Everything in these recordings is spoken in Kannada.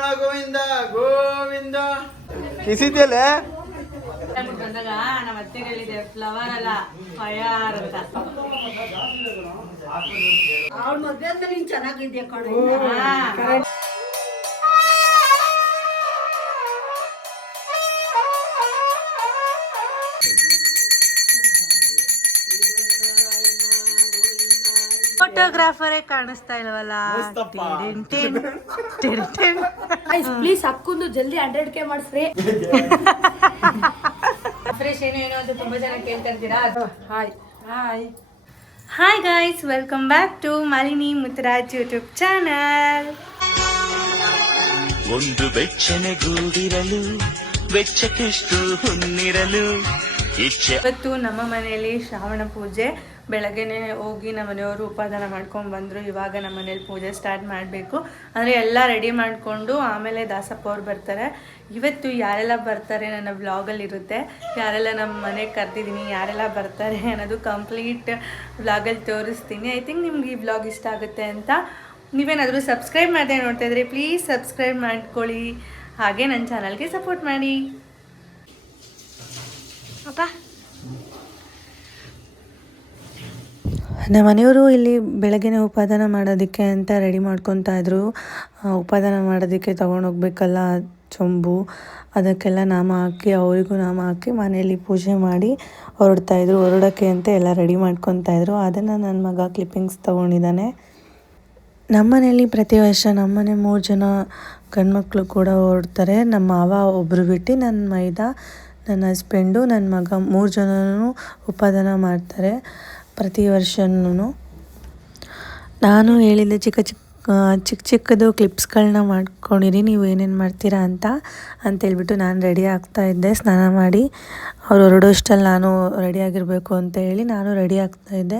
ಶ್ರೀರಮಣ ಗೋವಿಂದ ಗೋವಿಂದ ಕಿಸಿದ್ಯಲ್ಲ ಬಂದಾಗ ನಮ್ಮ ಅತ್ತೆ ಹೇಳಿದೆ ಫ್ಲವರ್ ಅಲ್ಲ ಫಯರ್ ಅಂತ. ಅವಳ ಮದ್ವೆ ಅಂತ ನೀನ್ ಚೆನ್ನಾಗಿದ್ಯಾ ಕಣ. ಫೋಟೋಗ್ರಾಫರೇ ಕಾಣಿಸ್ತಾ ಇಲ್ವಲ್ಲ. ಪ್ಲೀಸ್ ಅಕ್ಕೊಂದು ಜಲ್ದಿ 100K ಮಾಡಿಸ್ರಿ. ಫ್ರೆಶ್ ಏನೋ ಅಂತ ತುಂಬಾ ಜನ ಕೇಳ್ತಾ ಇರ್ತೀರಾ. Hi hi hi guys, welcome back to Malini Mutharaj YouTube channel. ಒಂದು ಬೆಚ್ಚನೆಗೂಡಿರಲು ಬೆಚ್ಚಕ್ಕೆಷ್ಟು ಹೊನ್ನಿರಲು ಇವತ್ತು ನಮ್ಮ ಮನೆಯಲ್ಲಿ ಶ್ರಾವಣ ಪೂಜೆ. ಬೆಳಗ್ಗೆನೆ ಹೋಗಿ ನಮ್ಮ ಮನೆಯವರು ಉಪಾದಾನ ಮಾಡ್ಕೊಂಡು ಬಂದರು. ಇವಾಗ ನಮ್ಮ ಮನೇಲಿ ಪೂಜೆ ಸ್ಟಾರ್ಟ್ ಮಾಡಬೇಕು. ಅಂದರೆ ಎಲ್ಲ ರೆಡಿ ಮಾಡಿಕೊಂಡು ಆಮೇಲೆ ದಾಸಪ್ಪ ಅವ್ರು ಬರ್ತಾರೆ. ಇವತ್ತು ಯಾರೆಲ್ಲ ಬರ್ತಾರೆ ನನ್ನ ವ್ಲಾಗಲ್ಲಿ ಇರುತ್ತೆ. ಯಾರೆಲ್ಲ ನಮ್ಮ ಮನೆಗೆ ಕರ್ತಿದ್ದೀನಿ, ಯಾರೆಲ್ಲ ಬರ್ತಾರೆ ಅನ್ನೋದು ಕಂಪ್ಲೀಟ್ ವ್ಲಾಗಲ್ಲಿ ತೋರಿಸ್ತೀನಿ. ಐ ಥಿಂಕ್ ನಿಮ್ಗೆ ಈ ವ್ಲಾಗ್ ಇಷ್ಟ ಆಗುತ್ತೆ ಅಂತ. ನೀವೇನಾದರೂ ಸಬ್ಸ್ಕ್ರೈಬ್ ಮಾಡದೆ ನೋಡ್ತಾ ಇದ್ರೆ ಪ್ಲೀಸ್ ಸಬ್ಸ್ಕ್ರೈಬ್ ಮಾಡ್ಕೊಳ್ಳಿ. ಹಾಗೆ ನನ್ನ ಚಾನಲ್ಗೆ ಸಪೋರ್ಟ್ ಮಾಡಿ. ಅಪ್ಪ ನಮ್ಮ ಮನೆಯವರು ಇಲ್ಲಿ ಬೆಳಗ್ಗೆನೇ ಉಪಾದಾನ ಮಾಡೋದಕ್ಕೆ ಅಂತ ರೆಡಿ ಮಾಡ್ಕೊತಾ ಇದ್ರು. ಉಪಾದಾನ ಮಾಡೋದಕ್ಕೆ ತೊಗೊಂಡೋಗ್ಬೇಕಲ್ಲ ಚೊಂಬು, ಅದಕ್ಕೆಲ್ಲ ನಾಮ ಹಾಕಿ ಅವರಿಗೂ ನಾಮ ಹಾಕಿ ಮನೆಯಲ್ಲಿ ಪೂಜೆ ಮಾಡಿ ಹೊರಡ್ತಾಯಿದ್ರು. ಹೊರಡೋಕ್ಕೆ ಅಂತ ಎಲ್ಲ ರೆಡಿ ಮಾಡ್ಕೊತಾ ಇದ್ರು. ಅದನ್ನು ನನ್ನ ಮಗ ಕ್ಲಿಪ್ಪಿಂಗ್ಸ್ ತೊಗೊಂಡಿದ್ದಾನೆ. ನಮ್ಮ ಮನೆಯಲ್ಲಿ ಪ್ರತಿ ವರ್ಷ ನಮ್ಮನೆ 3 ಜನ ಗಂಡ್ಮಕ್ಳು ಕೂಡ ಹೊರಡ್ತಾರೆ. ನಮ್ಮ ಮಾವ ಒಬ್ಬರು ಬಿಟ್ಟು ನನ್ನ ಮೈದ, ನನ್ನ ಹಸ್ಬೆಂಡು, ನನ್ನ ಮಗ 3 ಜನನೂ ಉಪಾದಾನ ಮಾಡ್ತಾರೆ ಪ್ರತಿ ವರ್ಷನೂ. ನಾನು ಹೇಳಿದ್ದೆ ಚಿಕ್ಕದು ಕ್ಲಿಪ್ಸ್ಗಳನ್ನ ಮಾಡ್ಕೊಂಡಿರಿ, ನೀವು ಏನೇನು ಮಾಡ್ತೀರಾ ಅಂತೇಳ್ಬಿಟ್ಟು ನಾನು ರೆಡಿ ಆಗ್ತಾಯಿದ್ದೆ. ಸ್ನಾನ ಮಾಡಿ ಅವ್ರು ಹೊರಡೋಷ್ಟಲ್ಲಿ ನಾನು ರೆಡಿಯಾಗಿರಬೇಕು ಅಂತ ಹೇಳಿ ನಾನು ರೆಡಿ ಆಗ್ತಾಯಿದ್ದೆ.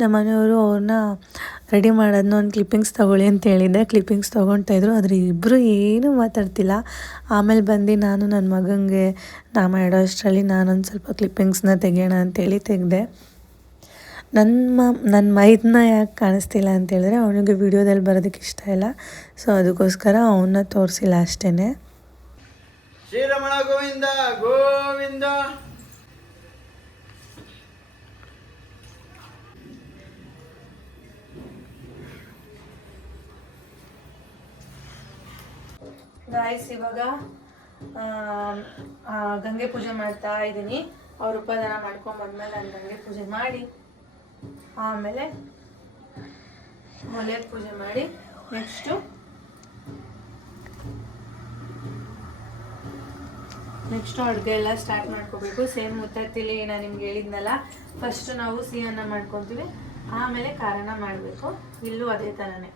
ನಮ್ಮ ಮನೆಯವರು ಅವ್ರನ್ನ ರೆಡಿ ಮಾಡೋದನ್ನ ಒಂದು ಕ್ಲಿಪ್ಪಿಂಗ್ಸ್ ತೊಗೊಳ್ಳಿ ಅಂತ ಹೇಳಿದ್ದೆ. ಕ್ಲಿಪ್ಪಿಂಗ್ಸ್ ತೊಗೊಳ್ತಾಯಿದ್ರು. ಆದರೆ ಇಬ್ಬರು ಏನೂ ಮಾತಾಡ್ತಿಲ್ಲ. ಆಮೇಲೆ ಬಂದು ನಾನು ನನ್ನ ಮಗನಿಗೆ ನಾಮ ಇಡೋ ಅಷ್ಟರಲ್ಲಿ ನಾನೊಂದು ಸ್ವಲ್ಪ ಕ್ಲಿಪ್ಪಿಂಗ್ಸ್ನ ತೆಗೆಯೋಣ ಅಂತೇಳಿ ತೆಗೆದೆ. ನನ್ನ ಮೈದನ್ನ ಯಾಕೆ ಕಾಣಿಸ್ತಿಲ್ಲ ಅಂತೇಳಿದ್ರೆ ಅವನಿಗೆ ವಿಡಿಯೋದಲ್ಲಿ ಬರೋದಕ್ಕೆ ಇಷ್ಟ ಇಲ್ಲ. ಸೊ ಅದಕ್ಕೋಸ್ಕರ ಅವನ್ನ ತೋರಿಸಿಲ್ಲ ಅಷ್ಟೇ. ಶ್ರೀರಮಣ ಗೋವಿಂದ ಗೋವಿಂದ. ಗಾಯ್ಸ್, ಇವಾಗ ಗಂಗೆ ಪೂಜೆ ಮಾಡ್ತಾ ಇದ್ದೀನಿ. ಅವ್ರು ಉಪಾದಾನ ಮಾಡ್ಕೊಂಡು ಬಂದ್ಮೇಲೆ ನಾನು ಗಂಗೆ ಪೂಜೆ ಮಾಡಿ ಆಮೇಲೆ ಒಲೆ ಪೂಜೆ ಮಾಡಿ ನೆಕ್ಸ್ಟು ಅಡುಗೆ ಎಲ್ಲ ಸ್ಟಾರ್ಟ್ ಮಾಡ್ಕೋಬೇಕು. ಸೇಮ್ ಮುತ್ತತ್ತಿಲಿ ನಾನು ನಿಮ್ಗೆ ಹೇಳಿದ್ನಲ್ಲ, ಫಸ್ಟ್ ನಾವು ಸಿಹಿಯನ್ನ ಮಾಡ್ಕೊತೀವಿ, ಆಮೇಲೆ ಖಾರನ ಮಾಡಬೇಕು. ಇಲ್ಲೂ ಅದೇ ಥರನೇ.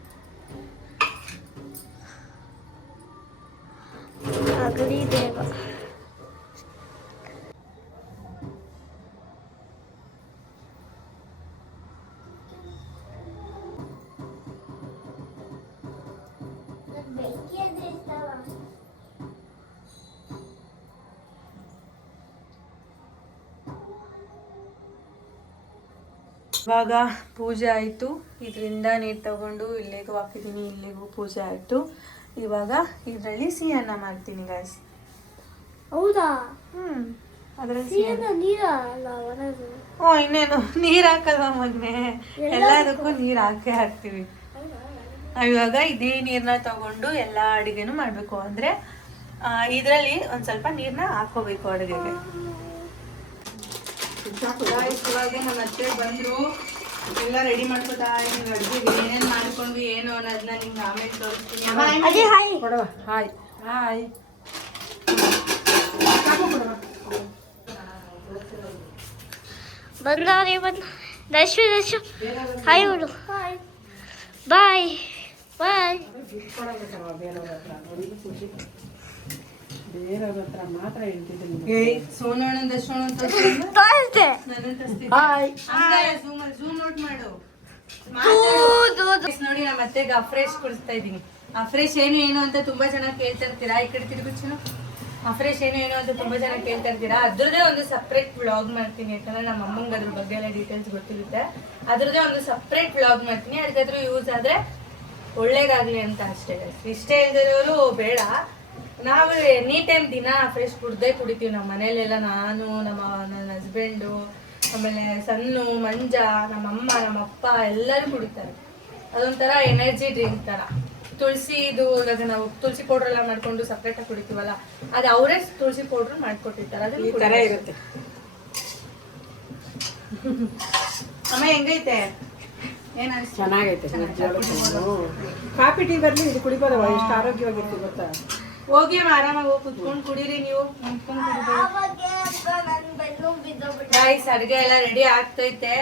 ಇವಾಗ ಪೂಜೆ ಆಯಿತು. ಇದರಿಂದ ನೀರು ತಗೊಂಡು ಇಲ್ಲಿಗೂ ಹಾಕಿದ್ದೀನಿ, ಇಲ್ಲಿಗೂ ಪೂಜೆ ಆಯಿತು. ಇವಾಗ ಇದರಲ್ಲಿ ಸಿಹಿಯನ್ನ ಮಾಡ್ತೀನಿ ಗಾಯ್ಸ್. ಹೌದಾ? ಅದರಲ್ಲಿ ಇನ್ನೇನು ನೀರು ಹಾಕಲ್ವ ಮಗನೆ, ಎಲ್ಲದಕ್ಕೂ ನೀರು ಹಾಕ್ತೀವಿ. ಇವಾಗ ಇದೇ ನೀರನ್ನ ತಗೊಂಡು ಎಲ್ಲ ಅಡುಗೆನೂ ಮಾಡಬೇಕು. ಅಂದರೆ ಇದರಲ್ಲಿ ಒಂದು ಸ್ವಲ್ಪ ನೀರನ್ನ ಹಾಕೋಬೇಕು ಅಡುಗೆಗೆ. ಇವಾಗ ನಮ್ಮ ಅತ್ತೆ ಬಂದರು, ಎಲ್ಲ ರೆಡಿ ಮಾಡ್ಕೊತಾ ಇದ್ದೀನಿ. ಅಡುಗೆಗೆ ಏನೇನು ಮಾಡ್ಕೊಂಡ್ವಿ ಏನು ಅನ್ನೋದನ್ನ ನಿಮ್ಗೆ ಆಮೇಲೆ ತೋರಿಸ್ತೀನಿ. ಕೊಡುವ. ಹಾಯ್ ಹಾಯ್ ಬಂದವ್ರಿ ದರ್ಶು ಹಾಯ್ ಹುಡು ಬಾಯ್ ಬಾಯ್. ನೋಡಿ, ನಮ್ಮ ಅತ್ತೆಗೆ ಅಫ್ರೆಶ್ ಕುಡಿಸ್ತಾ ಇದ್ದೀನಿ. ಅಫ್ರೆಶ್ ಏನು ಅಂತ ತುಂಬಾ ಜನ ಕೇಳ್ತಾ ಇರ್ತೀರಾ. ಈ ಕಡೆ ತಿರುಗುಚ್ಚು. ಅಫ್ರೆಶ್ ಏನು ಅಂತ ತುಂಬಾ ಜನ ಕೇಳ್ತಾ ಇರ್ತೀರಾ. ಅದ್ರದ್ದೇ ಒಂದು ಸಪ್ರೇಟ್ ವ್ಲಾಗ್ ಮಾಡ್ತೀನಿ. ಯಾಕಂದ್ರೆ ನಮ್ಮ ಅಮ್ಮಂಗೆ ಅದ್ರ ಬಗ್ಗೆ ಎಲ್ಲ ಡೀಟೇಲ್ಸ್ ಗೊತ್ತಿರುತ್ತೆ. ಅದ್ರದ್ದೇ ಒಂದು ಸಪ್ರೇಟ್ ವ್ಲಾಗ್ ಮಾಡ್ತೀನಿ. ಅದಕ್ಕಾದ್ರೂ ಯೂಸ್ ಆದ್ರೆ ಒಳ್ಳೇದಾಗ್ಲಿ ಅಂತ ಅಷ್ಟೇ guys. ಇಷ್ಟೇ ಇಲ್ದಿರೋರು ಬೇಡ. ನಾವು ಎನಿ ಟೈಮ್ ದಿನ ಫ್ರೆಶ್ ಕುಡ್ದೇ ಕುಡಿತೀವಿ ನಮ್ಮ ಮನೇಲೆಲ್ಲ. ನಾನು ನನ್ನ ಹಸ್ಬೆಂಡು ಆಮೇಲೆ ಸಣ್ಣು ಮಂಜ ನಮ್ಮಮ್ಮ ನಮ್ಮಪ್ಪ ಎಲ್ಲರೂ ಕುಡಿತಾರೆ. ಅದೊಂಥರ ಎನರ್ಜಿ ಡ್ರಿಂಕ್ ತರ. ತುಳಸಿದು ಇವಾಗ ನಾವು ತುಳಸಿ ಪೌಡರ್ ಎಲ್ಲ ಮಾಡ್ಕೊಂಡು ಸಪ್ರೇಟ್ ಆಗಿ ಕುಡಿತೀವಲ್ಲ, ಅದು ಅವರೇ ತುಳಸಿ ಪೌಡರ್ ಮಾಡ್ಕೊಟ್ಟಿರ್ತಾರೆ. ಅದು ಈ ತರ ಇರುತ್ತೆ. ಅಮ್ಮ ಹೆಂಗೈತೆ? ಏನ್ ಚೆನ್ನಾಗೈತೆ. ಕಾಫಿ ಟೀ ಬರ್ಲಿ ಇದು ಕುಡಿಬೋದವ, ಎಷ್ಟು ಆರೋಗ್ಯವಾಗಿರ್ತೀವಿ ಗೊತ್ತಾ. ಹೋಗಿ ಆರಾಮಾಗಿ ಹೋಗಿ ಕುತ್ಕೊಂಡು ಕುಡೀರಿ ನೀವು. ಗೈಸ್ ಅಡ್ಗೆ ಎಲ್ಲ ರೆಡಿ ಆಗ್ತೈತೆ.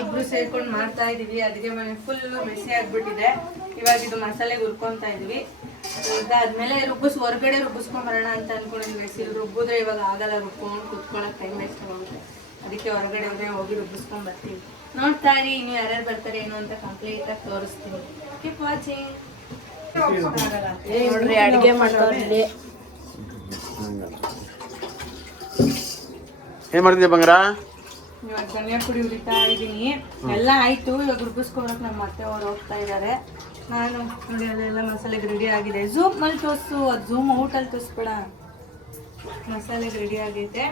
ಇಬ್ರು ಸೇರ್ಕೊಂಡು ಮಾಡ್ತಾ ಇದೀವಿ. ಅಡ್ಗೆ ಮನೆ ಫುಲ್ ಮೆಸಿ ಆಗ್ಬಿಟ್ಟಿದೆ. ಇವಾಗ ಇದು ಮಸಾಲೆ ಹುರ್ಕೊಂತಾ ಇದೀವಿ. ಅದಾದ್ಮೇಲೆ ಹೊರಗಡೆ ರುಬ್ಬಿಸ್ಕೊಂಡ್ ಬರೋಣ ಅಂತ ಅನ್ಕೊಂಡಿದ್ವಿ. ಇಲ್ಲಿ ರುಬ್ಬಿದ್ರೆ ಇವಾಗ ಆಗಲ್ಲ, ರುಬ್ಕೊಂಡು ಕುತ್ಕೊಳಕ್ ಟೈಮ್ ವೇಸ್ಟ್ ಆಗುತ್ತೆ. ಅದಕ್ಕೆ ಹೊರಗಡೆ ಹೋಗಿ ರುಬ್ಬಿಸ್ಕೊಂಡ್ ಬರ್ತೀವಿ. ನೋಡ್ತಾ ಇರಿ ಇನ್ನು ಯಾರ್ಯಾರು ಬರ್ತಾರೆ ಏನು ಅಂತ ಕಂಪ್ಲೀಟ್ ಆಗಿ ತೋರಿಸ್ತೀವಿ. Keep watching. ನೋಡ್ರಿ ಅಡಿಗೆ ಮಾಡ್ತಾವ್ರಿ. ಏನ್ ಮಾಡ್ತಿದ್ದೆ ಬಂಗಾರ? ಇವಾಗ ಧನಿಯಾ ಪುಡಿ ಉರಿತಾ ಇದೀನಿ. ಎಲ್ಲ ಆಯ್ತು. ಇವಾಗ ರುಬ್ಬಿಸ್ಕೊಳಕ್ ನಮ್ಮ ಮತ್ತೆ ಅವ್ರು ಹೋಗ್ತಾ ಇದಾರೆ. ನಾನು ನೋಡಿ ಅಲ್ಲೆಲ್ಲ ಮಸಾಲೆಗೆ ರೆಡಿ ಆಗಿದೆ. ಝೂಮ್ ಅಲ್ಲಿ ತೋರಿಸು, ಅದು ಝೂಮ್ ಔಟಲ್ಲಿ ತೋರಿಸ್ಬೇಡ. ಮಸಾಲೆಗೆ ರೆಡಿ ಆಗೈತೆ.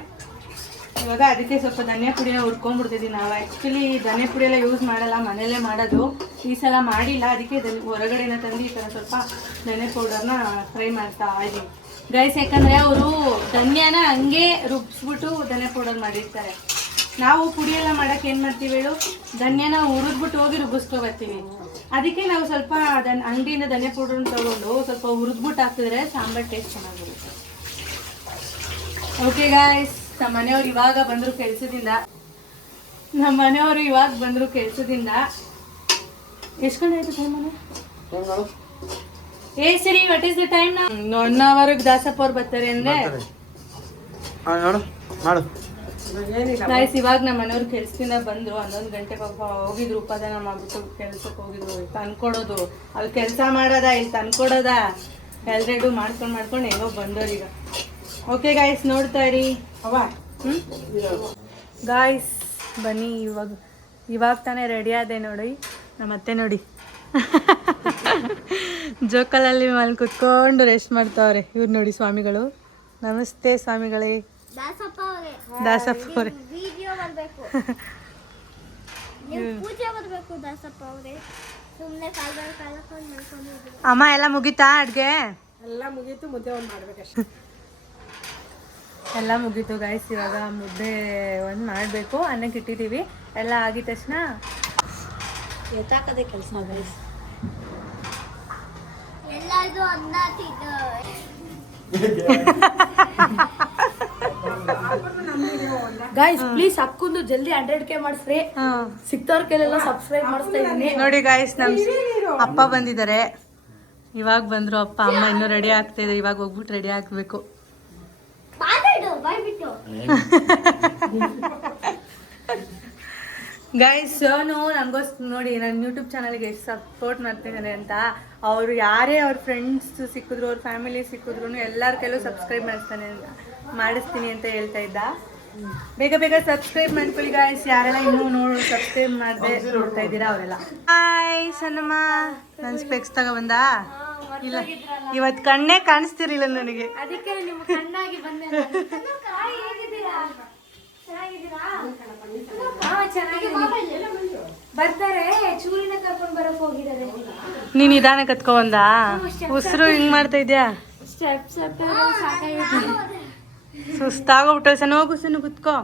ಇವಾಗ ಅದಕ್ಕೆ ಸ್ವಲ್ಪ ಧನಿಯಾ ಪುಡಿನ ಹುರ್ಕೊಂಡ್ಬಿಡ್ತಿದ್ದೀವಿ. ನಾವು ಆ್ಯಕ್ಚುಲಿ ಧನಿಯಾ ಪುಡಿ ಎಲ್ಲ ಯೂಸ್ ಮಾಡಲ್ಲ, ಮನೆಯಲ್ಲೇ ಮಾಡೋದು. ಈ ಸಲ ಮಾಡಿಲ್ಲ, ಅದಕ್ಕೆ ಹೊರಗಡೆನ ತಂದು ಈ ಥರ ಸ್ವಲ್ಪ ಧನಿಯಾ ಪೌಡರ್ನ ಫ್ರೈ ಮಾಡ್ತಾ ಇದ್ದೀವಿ ಗೈಸ್. ಯಾಕಂದರೆ ಅವರು ಧನಿಯಾನ ಹಂಗೆ ರುಬ್ಬಿಸ್ಬಿಟ್ಟು ಧನಿಯಾ ಪೌಡರ್ ಮಾಡಿರ್ತಾರೆ. ನಾವು ಪುಡಿ ಎಲ್ಲ ಮಾಡೋಕೆ ಏನು ಮಾಡ್ತೀವಿ ಹೇಳು, ಧನಿಯಾನ ಹುರಿದ್ಬಿಟ್ಟು ಹೋಗಿ ರುಬ್ಬಿಸ್ಕೊಬರ್ತೀವಿ. ಅದಕ್ಕೆ ನಾವು ಸ್ವಲ್ಪ ಅಂಗಡಿಯಿಂದ ಧನಿಯಾ ಪೌಡರ್ನ ತೊಗೊಂಡು ಸ್ವಲ್ಪ ಹುರಿದ್ಬಿಟ್ಟು ಹಾಕಿದ್ರೆ ಸಾಂಬಾರು ಟೇಸ್ಟ್ ಚೆನ್ನಾಗಿರುತ್ತೆ. ಓಕೆ ಗಾಯ್ಸ್, ನಮ್ಮ ಮನೆಯವ್ರು ಇವಾಗ ಬಂದರು ಕೆಲ್ಸದಿಂದ. ಎಷ್ಟು ಗಂಟೆ ಆಯ್ತು ಟೈಮ್? ಏ ಸರಿ, what is the time? 1 hour Dasappa ಅವ್ರು ಬರ್ತಾರೆ ಅಂದ್ರೆ ಗಾಯ್ಸ್. ಇವಾಗ ನಮ್ಮ ಮನೆಯವ್ರು ಕೆಲ್ಸದಿಂದ ಬಂದ್ರು. 11 ಗಂಟೆ ಪಾಪ ಹೋಗಿದ್ರು. ಉಪಾದಾನ ಮಾಡ್ಬಿಟ್ಟು ಕೆಲ್ಸಕ್ಕೆ ಹೋಗಿದ್ರು. ತಂದ್ಕೊಡೋದು, ಅಲ್ಲಿ ಕೆಲಸ ಮಾಡೋದ, ಇಲ್ಲಿ ತಂದ್ಕೊಡೋದ, ಎಲ್ರೆಡು ಮಾಡ್ಕೊಂಡು ಏನೋ ಬಂದವ್ರು ಈಗ. ಓಕೆ ಗಾಯ್ಸ್, ನೋಡ್ತಾ ಇರಿ. ಗಾಯ್ಸ್ ಬನ್ನಿ, ಇವಾಗ ತಾನೇ ರೆಡಿ ಆದೆ ನೋಡಿ. ನಮ್ಮ ಅತ್ತೆ ನೋಡಿ ಜೋಕಲಲ್ಲಿ ಮೇಲೆ ಕುತ್ಕೊಂಡು ರೆಸ್ಟ್ ಮಾಡ್ತಾವ್ರೆ. ಇವ್ರು ನೋಡಿ ಸ್ವಾಮಿಗಳು. ನಮಸ್ತೆ ಸ್ವಾಮಿಗಳೇ. ದಾಸಪ್ಪ ಅವರೇ ಅಮ್ಮ ಎಲ್ಲ ಮುಗೀತಾ ಅಡ್ಗೆ? ಎಲ್ಲ ಮುಗೀತು, ಮುದ್ದೆ ಒಂದು ಮಾಡ್ಬೇಕಷ್ಟೆ. ಎಲ್ಲ ಮುಗೀತು ಗಾಯ್ಸ್. ಇವಾಗ ಮುದ್ದೆ ಒಂದು ಮಾಡಬೇಕು. ಅನ್ನಕ್ಕೆ ಇಟ್ಟಿದ್ದೀವಿ. ಎಲ್ಲ ಆಗಿದ ತಕ್ಷಣ ಎತ್ತಾಕದೆ ಕೆಲಸ ಗೈಸ್. ಗೈಸ್ ಪ್ಲೀಸ್ ಅಕ್ಕೊಂದು ಜಲ್ದಿ 100K ಮಾಡಿಸ್ರಿ. ಸಿಕ್ತವ್ರ ಕೈಲೆಲ್ಲ ಸಬ್ಸ್ಕ್ರೈಬ್ ಮಾಡಿಸ್ತಾ ಇದೀನಿ. ನೋಡಿ ಗಾಯ್ಸ್, ನಮ್ಮ ಅಪ್ಪ ಬಂದಿದ್ದಾರೆ. ಇವಾಗ ಬಂದ್ರು ಅಪ್ಪ. ಅಮ್ಮ ಇನ್ನೂ ರೆಡಿ ಆಗ್ತಾ ಇದೆ. ಇವಾಗ ಹೋಗ್ಬಿಟ್ಟು ರೆಡಿ ಆಗ್ಬೇಕು. ಗೈಸ್, ಸೋನು ನಮಗೋಸ್ಕರ ನೋಡಿ ನನ್ನ ಯೂಟ್ಯೂಬ್ ಚಾನಲ್ಗೆ ಎಷ್ಟು ಸಪೋರ್ಟ್ ಮಾಡ್ತಿದ್ದಾರೆ ಅಂತ. ಅವರು ಯಾರೇ ಅವ್ರ ಫ್ರೆಂಡ್ಸ್ ಸಿಕ್ಕಿದ್ರು, ಅವ್ರ ಫ್ಯಾಮಿಲಿ ಸಿಕ್ಕಿದ್ರು ಎಲ್ಲರ ಕೈಲೂ ಸಬ್ಸ್ಕ್ರೈಬ್ ಮಾಡಿಸ್ತೀನಿ ಅಂತ ಹೇಳ್ತಾ ಇದ್ದ. ಬೇಗ ಬೇಗ ಸಬ್ಸ್ಕ್ರೈಬ್ ಮಾಡ್ಕೊಳ್ಳಿ ಗಾಯ್ಸ್. ಯಾರೆಲ್ಲ ಇನ್ನೂ ಸಬ್ಸ್ಕ್ರೈಬ್ ಮಾಡದೆ ನೋಡ್ತಾ ಇದ್ದೀರಾ ಅವರೆಲ್ಲ. ಹಾಯ್ ಸಣ್ಣಮ್ಮ, ನನ್ನ ಸ್ಪೆಕ್ಸ್ ತಗೊಬಂದ? ಇಲ್ಲ, ಇವತ್ತು ಕಣ್ಣೇ ಕಾಣಿಸ್ತಿರ್ಲಿಲ್ಲ ನನಗೆ. ಅದಕ್ಕೆ ನಿಮ್ಮ ಕಣ್ಣಾಗಿ ಬಂದೆ. ಬರ್ತಾರೆ. ಚೂರಿನ ಕರ್ಕೊಂಡು ಬರಕ್ ಹೋಗಿದ್ದಾರೆ. ನೀನ್ ನಿಧಾನ ಕತ್ಕೊಂಡ ಉಸಿರು ಹಿಂಗ್ ಮಾಡ್ತಾ ಇದ್ಯಾ? ಸುಸ್ತಾಗೋಗ್ಬಿಟ್ಟು ಸಣ್ಣ ಹೋಗು, ಸಣ್ಣ ಕುತ್ಕೋ.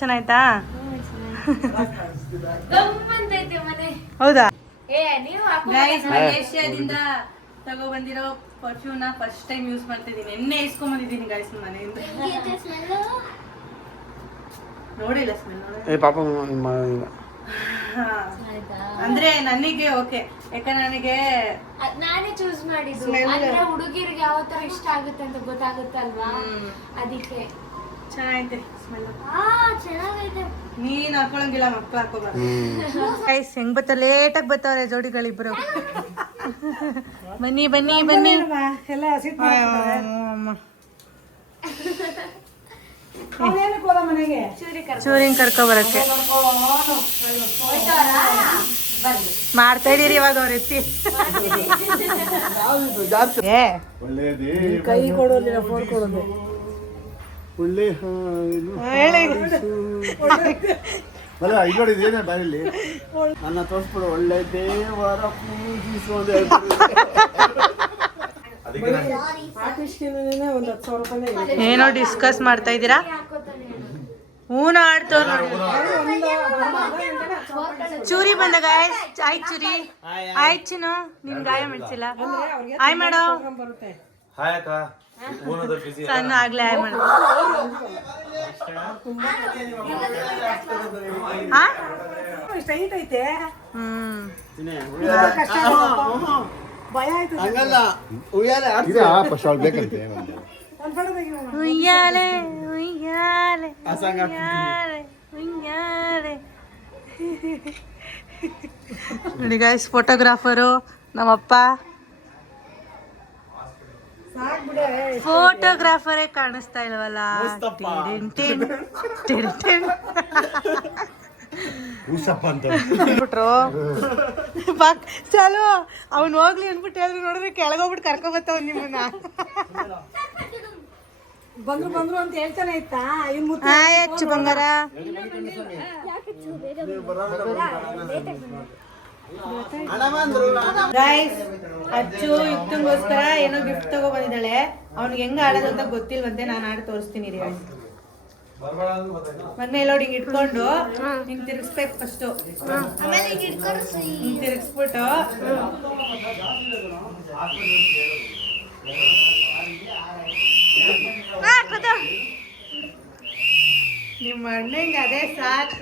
ಚೆನ್ನಾಯ್ತಾ? ಹೌದಾ? ಮಲೇಷ್ಯಾದಿಂದ ತಗೊಬಂದಿರೋ ಪರ್ಫ್ಯೂಮ್ನ ಫಸ್ಟ್ ಟೈಮ್ ಯೂಸ್ ಮಾಡ್ತಿದ್ದೀನಿ. ಎಣ್ಣೆ ಇಸ್ಕೊಂಬಂದಿದ್ದೀನಿ ಗಾಯ್ಸ್ ಮನೆಯಿಂದ. ನೋಡಿಲ್ಲ ಸ್ಮೆಲ್? ಪಾಪ ಅಂದ್ರೆ ನನಗೆ ಓಕೆ, ಯಾಕಂದ್ರೆ ನನಗೆ ನಾನೇ ಚೂಸ್ ಮಾಡಿದ್ದು. ಅಂದ್ರೆ ಹುಡುಗಿರಿಗೆ ಯಾವ ತರ ಇಷ್ಟ ಆಗುತ್ತೆ ಅಂತ ಗೊತ್ತಾಗುತ್ತಲ್ವಾ, ಅದಕ್ಕೆ. ಚೆನ್ನಾಗೈತೆ ಸ್ಮೆಲ್. ಚೆನ್ನಾಗೈತೆ. ನೀನ್ ಹಾಕೊಳಂಗಿಲ್ಲ, ಮಕ್ಳು ಹಾಕೋಬಾರ್ದು. ಗೈಸ್ ಹೆಂಗ್ ಬರ್ತಾರೆ, ಲೇಟಾಗಿ ಬರ್ತಾವ್ರೆ ಜೋಡಿಗಳಿಬ್ರು. ಬನ್ನಿ ಬನ್ನಿ ಬನ್ನಿ. ಎಲ್ಲ ಚೂರಿಂಗ್ ಕರ್ಕೊ ಬರಕ್ಕೆ. ಮಾಡ್ತಾ ಇದೀರಿ ಇವಾಗ ಅವ್ರ ಎತ್ತಿ ಏ ಒಳ್ಳೇದೇ ಕೈ ಕೊಡೋದಿಲ್ಲ ಫೋನ್ ಕೊಡೋದು ಒಳ್ಳೆ ಹೇಳಿ ಅಲ್ಲ ಇದು ನೋಡಿದ್ ಏನೇ ಬಾಯಲ್ಲಿ ನನ್ನ ತೋರಿಸ್ಬಿಡು ಒಳ್ಳೆ ದೇವರ ಪೂಜಿಸು ಅಂತ ಆರ್ಟಿಸ್ಟಿನೇ ಒಂದು 10,000 ರೂಪಾಯಿ ಏನೋ ಡಿಸ್ಕಸ್ ಮಾಡ್ತಾ ಇದ್ದೀರಾ ಹೂನ ಆಡ್ತವ್ ನೋಡಿ ಚೂರಿ ಬಂದ ಗಾಯ್ಸ್ ಆಯ್ತು ಚೂರಿ ಆಯ್ತು ಚಿನ್ನು ನಿನ್ ಗಾಯ ಮಾಡ್ಸಿಲ್ಲ ಆಯ್ ಮಾಡೋ ಬರುತ್ತೆ. ಹಾಯ್ ಅಕ್ಕ ಸಣ್ಣ ಆಗ್ಲೇ ಆಯ್ ಮಾಡ ಸ್ಟ್ರೈಟ್ ಐತೆ ಹ್ಮ್ ಕಷ್ಟ ಭಯ ಆಯ್ತು. ಹಂಗಲ್ಲ ಉಯ್ಯಾಲೆ ಬೇಕಂತೆ ಒಂದ್ ಫೋಟೋ ತೆಗಿಯೋಣ. ಉಯ್ಯಾಲೆ ಉಯ್ಯಾಲೆ ಉಯ್ಯಾಲೆ ಉಯ್ಯಾಲೆ ನೋಡಿ ಗಾಯ್ಸ್ ಫೋಟೋಗ್ರಾಫರು ನಮ್ಮಪ್ಪ ಫೋಟೋಗ್ರಾಫರೇ ಕಾಣಿಸ್ತಾ ಇಲ್ವಲ್ಲ ಟಿಡಿನ್ ಟಿನ್, ಟಿಡಿನ್ ಟಿನ್. ಬಿಟ್ರು ಬಾಕ್ ಚಾಲು ಅವ್ನು ಹೋಗ್ಲಿ ಅನ್ಬಿಟ್ಟು ಹೇಳಿದ್ರು ನೋಡಿದ್ರೆ ಕೆಳಗೋಗ್ಬಿಟ್ಟು ಕರ್ಕೊಬತ್ತವ್ ನಿಮ್ಮನ್ನ ಬಂದ್ರು ಅಂತ ಹೇಳ್ತಾನೆ ಇತ್ತಾ ಇನ್ ಹೆಚ್ಚು ಬಂಗಾರ ಗೈಸ್ ಅಚ್ಚು ಯುಕ್ತಂಗೋಸ್ಕರ ಏನೋ ಗಿಫ್ಟ್ ತಗೋ ಬಂದಿದ್ದಾಳೆ ಅವ್ನಿಗೆ ಹೆಂಗ ಆಡೋದು ಅಂತ ಗೊತ್ತಿಲ್ವಂತೆ ನಾನು ಆಡಿ ತೋರಿಸ್ತೀನಿ ರೀ ಮೊನ್ನೆ ಎಲ್ಲೋಡಿ ಹಿಂಗ್ ಇಟ್ಕೊಂಡು ಹಿಂಗ್ ತಿರ್ಗಿಸ್ಬೇಕು ಫಸ್ಟ್ ಹಿಂಗ್ ತಿರ್ಗಿಸ್ಬಿಟ್ಟು ನಿಮ್ಮ ಅಣ್ಣಂಗೆ ಅದೇ ಸಾಕು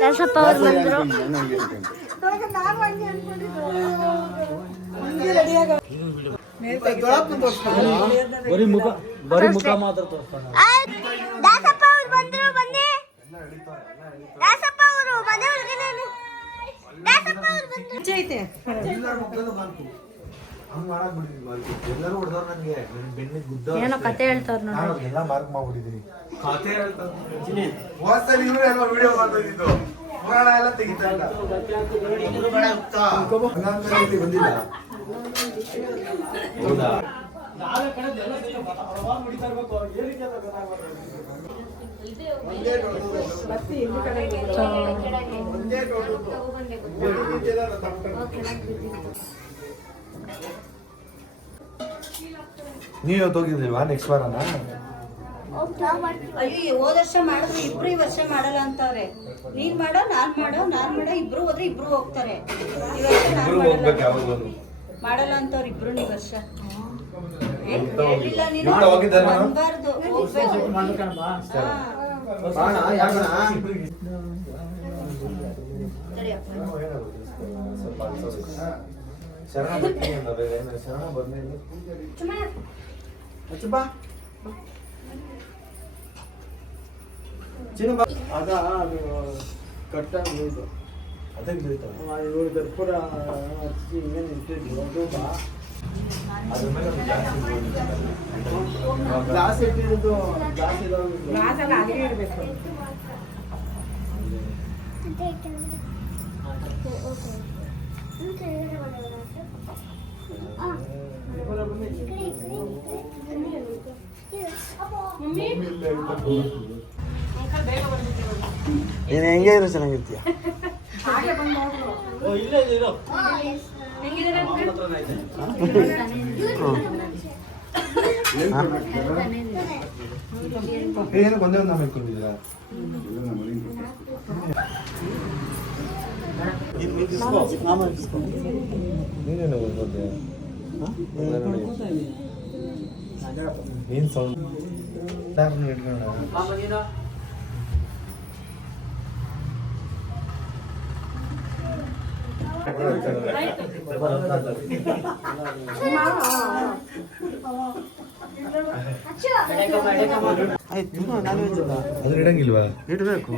ದಾಸಪ್ಪ ಅವರು ಬಂದ್ರು. ದಾಸಪ್ಪ ಅವರು ಬಂದ್ರು ಬನ್ನಿ. ದಾಸಪ್ಪ ಅವರು ಮನೆ ಒಳಗಡೆ ದಾಸಪ್ಪ ಅವರು ಬಂದ್ರು. ಐತೆ ಎಲ್ಲರೂ ಹೊಡೆದವ್ರು ನನಗೆ ನನ್ನ ಬೆನ್ನಿಗೆ ಗುದ್ದ ಏನೋ ಕತೆ ಹೇಳ್ತಾರ ನೋಡಿ ಎಲ್ಲ ಮಾರ್ಕ್ ಮಾಡ್ಬಿಟ್ಟಿದ್ದೀನಿ ಕತೆ ಹೇಳ್ತಾರೆ ವಾಸ್ತವ ಇವ್ರು ಎಲ್ಲ ವಿಡಿಯೋ ಮಾಡ್ತಾ ಇದ್ದಿದ್ದು ಪುರಾಣ ಎಲ್ಲ ತೆಗಿತಾ ಇಲ್ಲ ಬಂದಿಲ್ಲ ಹೌದಾ ನೀವು ಹೋಗಿದ್ರಿಲ್ವಾ ನೆಕ್ಸ್ಟ್ ವಾರನ ಅಯ್ಯೋ ಹೋದ ವರ್ಷ ಮಾಡಿದ್ರು ಇಬ್ರು ಈ ವರ್ಷ ಮಾಡಲ್ಲ ಅಂತವ್ರೆ. ನೀನ್ ಮಾಡೋ ನಾನ್ ಮಾಡೋ ಇಬ್ರು ಹೋದ್ರೆ ಇಬ್ರು ಹೋಗ್ತಾರೆ. ಈ ವರ್ಷ ನಾನ್ ಮಾಡಲ್ಲ ಅಂತವ್ರು ಇಬ್ರು ಈ ವರ್ಷ. ಹೇಳಿಲ್ಲ ನೀನು ಅನ್ಬಾರ್ದು ಹೋಗ್ಬೇಕು. ಶರಣ ಬರ್ತೀನಿ ಅಂದ್ರೆ ಶರಣ ಬಂದ್ಮೇಲೆ ಅದ ಕಟ್ಟಾಗಿ ಹೋಯ್ತು ಅದಕ್ಕೆ ಬೀಳ್ತಾವೆ ಕರ್ಪೂರ ಹಚ್ಚಿ ಇನ್ನೇನು ಇಟ್ಟಿದ್ರು ಅದು ಅದ್ರ ಮೇಲೆ ಗ್ಲಾಸ್ ಇಟ್ಟಿದ್ದು ಗ್ಲಾಸ್ ಇದಾವೆ ಗ್ಲಾಸ್ ಎಲ್ಲ ಹಾಗೆ ಇಡಬೇಕು. ನೀನು ಹೆಂಗೆ ಇರೋ ಚೆನ್ನಾಗಿರ್ತೀಯ ಏನು ಬಂದೇ ಒಂದು ನಾವು ಹೇಳ್ಕೊಂಡಿದ್ದೀರಾ ನೀನೇನು ಬಂದೆ ನೀನು ಸೌಂಡ್ ಇಟ್ಕೊಳ್ಳೋಣ ಆಯ್ತು ನಾನ್ ವೆಜ್ ಅಲ್ಲ ಅದನ್ನ ಇಡಂಗಿಲ್ವಾ ಇಡಬೇಕು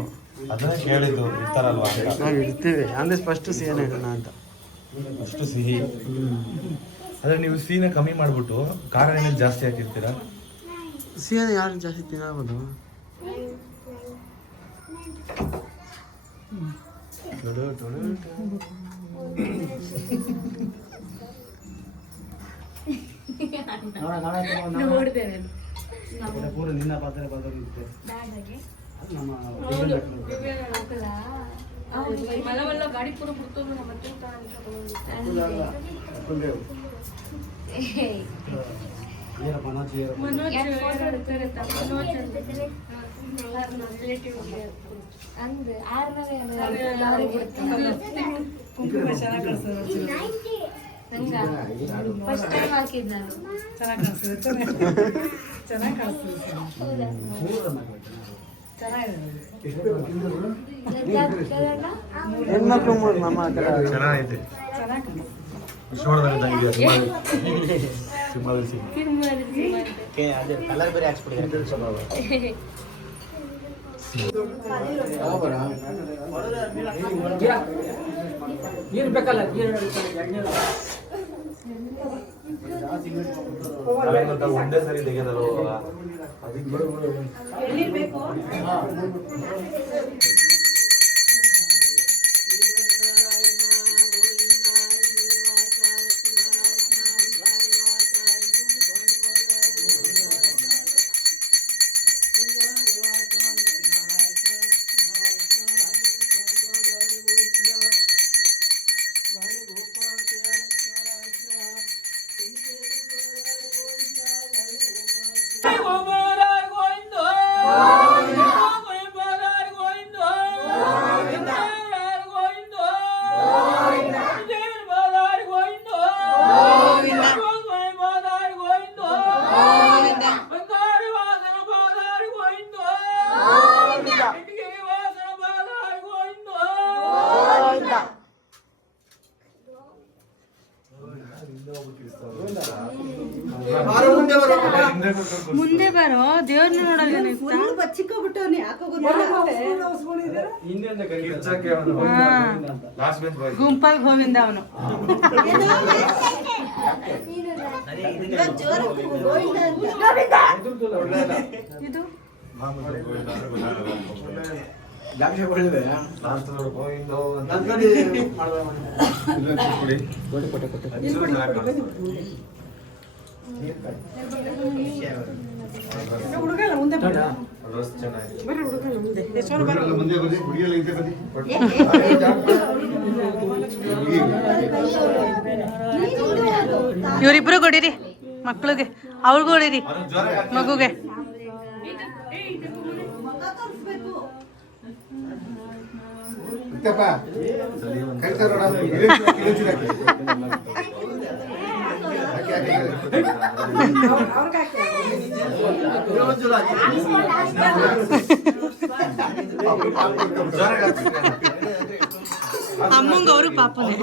ಅದನ್ನ ಕೇಳಿದ್ದು ಇರ್ತಾರಲ್ವಾ ನಾವು ಇಡ್ತೀವಿ ಅಂದರೆ ಫಸ್ಟ್ ಏನು ಇಡೋಣ ಅಂತ ಅಷ್ಟು ಸಿಹಿ. ಆದ್ರೆ ನೀವು ಸಿಹಿನ ಕಮ್ಮಿ ಮಾಡ್ಬಿಟ್ಟು ಖಾರ ಏನೇನು ಜಾಸ್ತಿ ಹಾಕಿರ್ತೀರಾ? ಸಿಹಿನ ಯಾರು ಜಾಸ್ತಿ ತಿನ್ನಬಹುದು? ಪೂರ ನಿನ್ನ ಪಾತ್ರೆ ಇರುತ್ತೆ ನಮ್ಮ ಗಾಡಿ ಪೂರ ಫಸ್ಟ್ ಟೈಮ್ ಹಾಕಿದ್ ನಾನು. ಚೆನ್ನಾಗಿ ಕಾಣಿಸ್ತದೆ. ಹೆಣ್ಮಕ್ಳು ನಮ್ಮ ಚೆನ್ನಾಗೈತೆ. ವಿಶ್ವವರ್ಧನ ಅದೇ ಕಲರ್ ಬೇರೆ ಹಾಕ್ಸ್ಬಿಟ್ಟಿದ್ದಾರೆ. ನೀರು ಬೇಕಲ್ಲ, ಒಂದೇ ಸರಿ ತೆಗೆದಲ್ವ ಎಲ್ಲಿರ್ಬೇಕು? ಮುಂದೆ ಬರೋ ದೇವ್ರನ್ನ ನೋಡಲ್ಲ. ಬಚ್ಚಿಕೋಬಿಟ್ಟವನಿ ಯಾಕೋ ಗುಂಪಾಗಿ ಗೋವಿಂದ ಅವನು. ಇದು ಹುಡುಗಲ್ಲ ಮುಂದೆ ಬರ. ಬರ್ರಿ ಹುಡುಗಲ್ಲ ಮುಂದೆ. ಯಶೋರ್ ಬರ್ರಿ. ಇವರಿಬ್ರು ಕೊಡಿರಿ ಮಕ್ಳಿಗೆ, ಅವ್ರಿಗೂ ಹೊಡಿರಿ ಮಗುಗೆ. ಅಮ್ಮಂಗ ಅವರು ಪಾಪನೇ.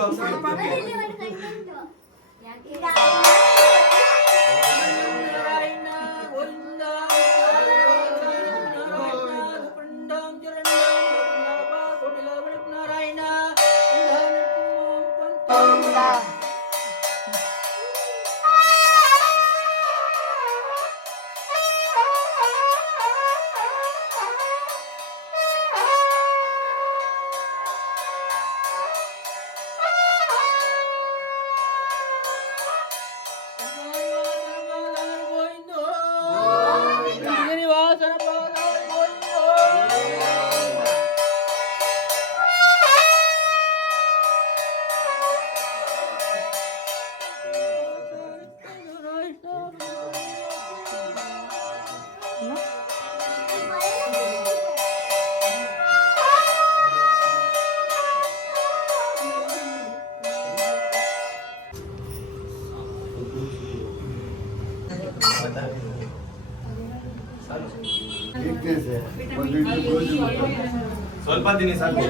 ಸ್ವಲ್ಪ ದಿನ ಸಾಕು.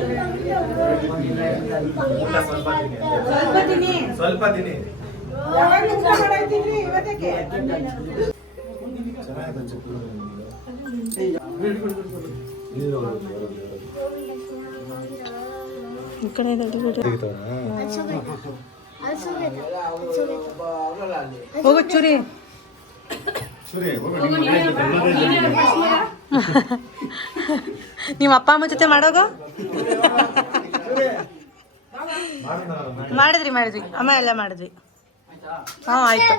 ಊಟ ಸ್ವಲ್ಪ ದಿನ ಇವತ್ತಕ್ಕೆ ಈ ಕಡೆ ಹೋಗು ಚೂರಿ. ನಿಮ್ಮ ಅಪ್ಪ ಅಮ್ಮ ಜೊತೆ ಮಾಡೋಗ ಮಾಡಿದ್ವಿ ಅಮ್ಮ ಎಲ್ಲ ಮಾಡಿದ್ವಿ. ಹಾಂ ಆಯ್ತು.